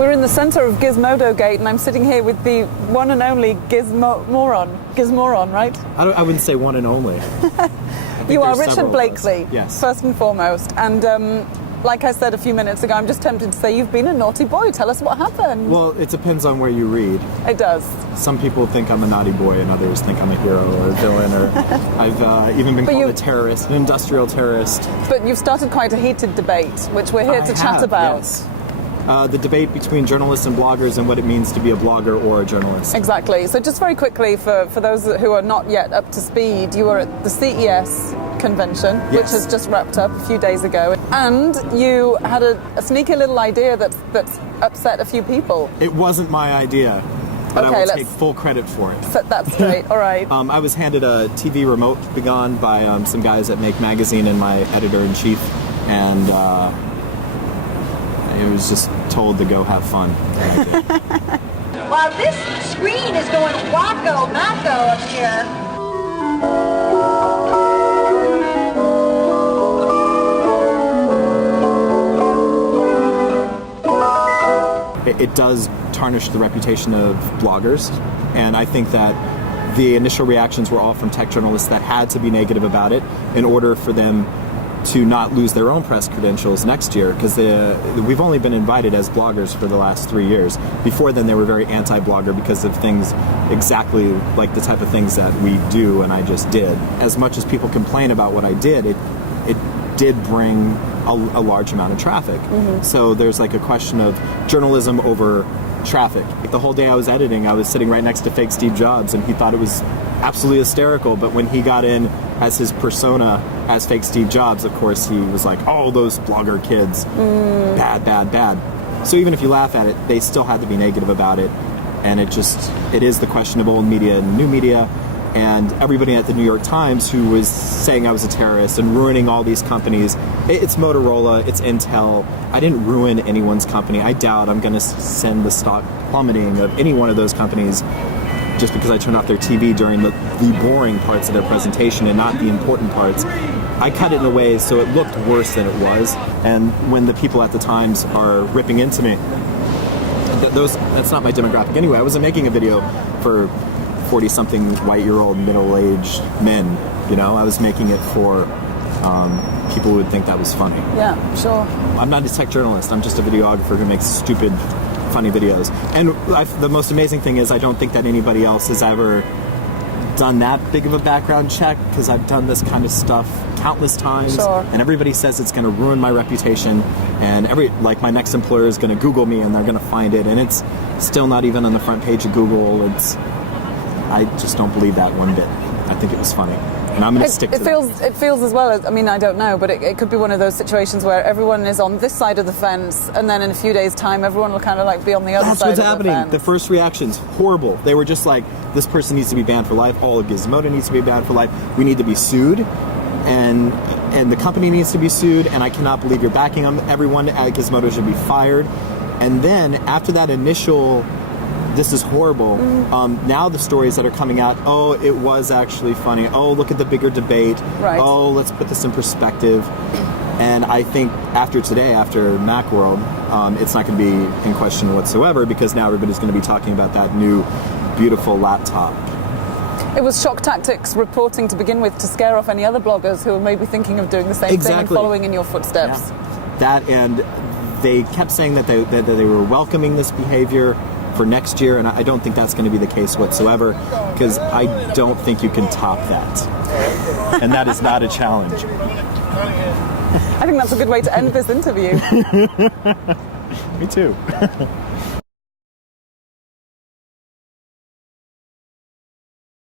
We're in the centre of Gizmodo Gate, and I'm sitting here with the one and only Gizmoron, right? I wouldn't say one and only. You are Richard Blakeley, yes. First and foremost. And like I said a few minutes ago, I'm just tempted to say you've been a naughty boy. Tell us what happened. Well, it depends on where you read. It does. Some people think I'm a naughty boy, and others think I'm a hero or a villain, or I've even been called a terrorist, an industrial terrorist. But you've started quite a heated debate, which we're here to chat about. Yes. The debate between journalists and bloggers and what it means to be a blogger or a journalist. Exactly. So just very quickly, for those who are not yet up to speed, you were at the CES convention, yes, which has just wrapped up a few days ago, and you had a sneaky little idea that's upset a few people. It wasn't my idea, but okay, I will take full credit for it. Set that straight. All right. I was handed a TV remote begun by some guys at Make Magazine and my editor-in-chief, and I was just told to go have fun. Well, this screen is going wacko-macko up here. It does tarnish the reputation of bloggers, and I think that the initial reactions were all from tech journalists that had to be negative about it in order for them to not lose their own press credentials next year, because we've only been invited as bloggers for the last 3 years. Before then, they were very anti-blogger because of things exactly like the type of things that we do and I just did. As much as people complain about what I did, it did bring a large amount of traffic. Mm-hmm. So there's like a question of journalism over traffic. The whole day I was editing, I was sitting right next to fake Steve Jobs, and he thought it was absolutely hysterical, but when he got in as his persona as fake Steve Jobs, of course he was like, oh, those blogger kids, bad, bad, bad. So even if you laugh at it, they still had to be negative about it, and it is the question of old media and new media. And everybody at the New York Times who was saying I was a terrorist and ruining all these companies. It's Motorola, it's Intel. I didn't ruin anyone's company. I doubt I'm going to send the stock plummeting of any one of those companies just because I turned off their TV during the boring parts of their presentation and not the important parts. I cut it in a way so it looked worse than it was. And when the people at the Times are ripping into me, that's not my demographic anyway. I wasn't making a video for 40-something white-year-old middle-aged men, you know? I was making it for people who would think that was funny. Yeah, sure. I'm not a tech journalist. I'm just a videographer who makes stupid, funny videos. And the most amazing thing is I don't think that anybody else has ever done that big of a background check, because I've done this kind of stuff countless times. Sure. And everybody says it's going to ruin my reputation, and my next employer is going to Google me and they're going to find it, and it's still not even on the front page of Google. I just don't believe that one bit. I think it was funny, and I'm going to stick to that. It feels as well as, I mean, I don't know, but it could be one of those situations where everyone is on this side of the fence, and then in a few days' time, everyone will kind of like be on the other side of the fence. That's what's happening. The first reactions, horrible. They were just like, this person needs to be banned for life. All of Gizmodo needs to be banned for life. We need to be sued, and the company needs to be sued, and I cannot believe you're backing them. Everyone at Gizmodo should be fired. And then after that initial, this is horrible, now the stories that are coming out, oh, it was actually funny, oh, look at the bigger debate, right, oh, let's put this in perspective. And I think after today, after Macworld, it's not going to be in question whatsoever, because now everybody's going to be talking about that new beautiful laptop. It was shock tactics reporting to begin with to scare off any other bloggers who were maybe thinking of doing the same thing and following in your footsteps. Yeah. That, and they kept saying that they were welcoming this behavior for next year, and I don't think that's going to be the case whatsoever, because I don't think you can top that. And that is not a challenge. I think that's a good way to end this interview. Me too.